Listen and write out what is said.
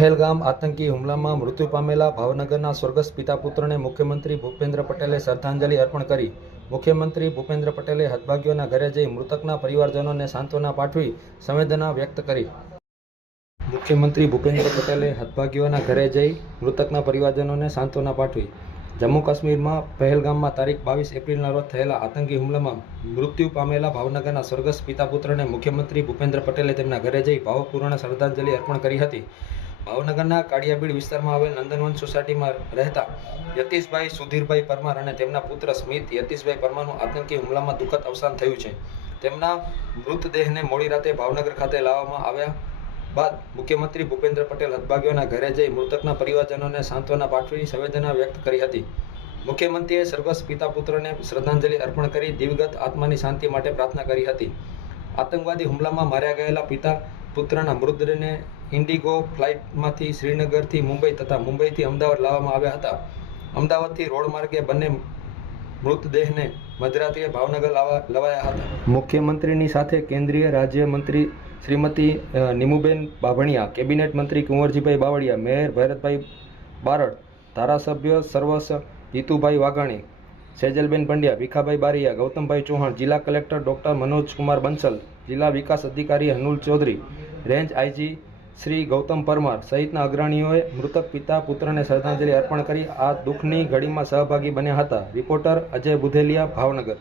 પહેલગામ આતંકી હુમલામાં મૃત્યુ પામેલા ભાવનગરના સ્વર્ગસ્થ પિતા પુત્રને મુખ્યમંત્રી ભૂપેન્દ્ર પટેલે શ્રદ્ધાંજલિ અર્પણ કરી. મુખ્યમંત્રી ભૂપેન્દ્ર પટેલે હતભાગ્યોના ઘરે જઈ મૃતકના પરિવારજનોને સાંત્વના પાઠવી સંવેદના વ્યક્ત કરી. મુખ્યમંત્રી ભૂપેન્દ્ર પટેલે હતભાગ્યોના ઘરે જઈ મૃતકના પરિવારજનોને સાંત્વના પાઠવી. જમ્મુ કાશ્મીરમાં પહેલગામમાં તારીખ 22 એપ્રિલના રોજ થયેલા આતંકી હુમલામાં મૃત્યુ પામેલા ભાવનગરના સ્વર્ગસ્થ પિતા પુત્રને મુખ્યમંત્રી ભૂપેન્દ્ર પટેલે તેમના ઘરે જઈ ભાવપૂર્ણ શ્રદ્ધાંજલિ અર્પણ કરી હતી. ભાવનગરના કાળિયાબીડ વિસ્તારમાં આવેલ નંદનવન સોસાયટીમાં રહેતા યતીશભાઈ સુધીરભાઈ પરમાર અને તેમના પુત્ર સ્મિત યતીશભાઈ પરમારનું આતંકી હુમલામાં દુઃખદ અવસાન થયું છે. તેમના મૃતદેહને મોડી રાતે ભાવનગર ખાતે લાવવામાં આવ્યા બાદ મુખ્યમંત્રી ભૂપેન્દ્ર પટેલ હતભાગ્યોના ઘરે જઈ મૃતકના પરિવારજનોને સાંત્વના પાઠવી સંવેદના વ્યક્ત કરી હતી. મુખ્યમંત્રીએ સ્વર્ગસ્થ પિતા પુત્રને શ્રદ્ધાંજલિ અર્પણ કરી દિવગત આત્માની શાંતિ માટે પ્રાર્થના કરી હતી. આતંકવાદી હુમલામાં માર્યા ગયેલા પિતા પુત્રના મૃતદેહને ઇન્ડિગો ફ્લાઇટમાંથી શ્રીનગરથી મુંબઈ તથા મુંબઈથી અમદાવાદ લાવવામાં આવ્યા હતા. અમદાવાદથી રોડ માર્ગે બંને મૃતદેહને મધરાત્રિએ ભાવનગર લવાયા હતા. મુખ્યમંત્રીની સાથે કેન્દ્રીય રાજ્યમંત્રી શ્રીમતી નીમુબેન બાભણિયા, કેબિનેટ મંત્રી કુંવરજીભાઈ બાવળિયા, મેયર ભરતભાઈ બારડ, ધારાસભ્ય સર્વસ જીતુભાઈ વાઘાણી, સેજલબેન પંડ્યા, ભીખાભાઈ બારિયા, ગૌતમભાઈ ચૌહાણ, જિલ્લા કલેક્ટર ડોક્ટર મનોજકુમાર બંસલ, જિલ્લા વિકાસ અધિકારી હનુલ ચૌધરી, રેન્જ આઈજી શ્રી ગૌતમ પરમાર સહિતના અગ્રણીઓએ મૃતક પિતા પુત્રને શ્રદ્ધાંજલિ અર્પણ કરી આ દુઃખની ઘડીમાં સહભાગી બન્યા હતા. રિપોર્ટર અજય બુધેલિયા, ભાવનગર.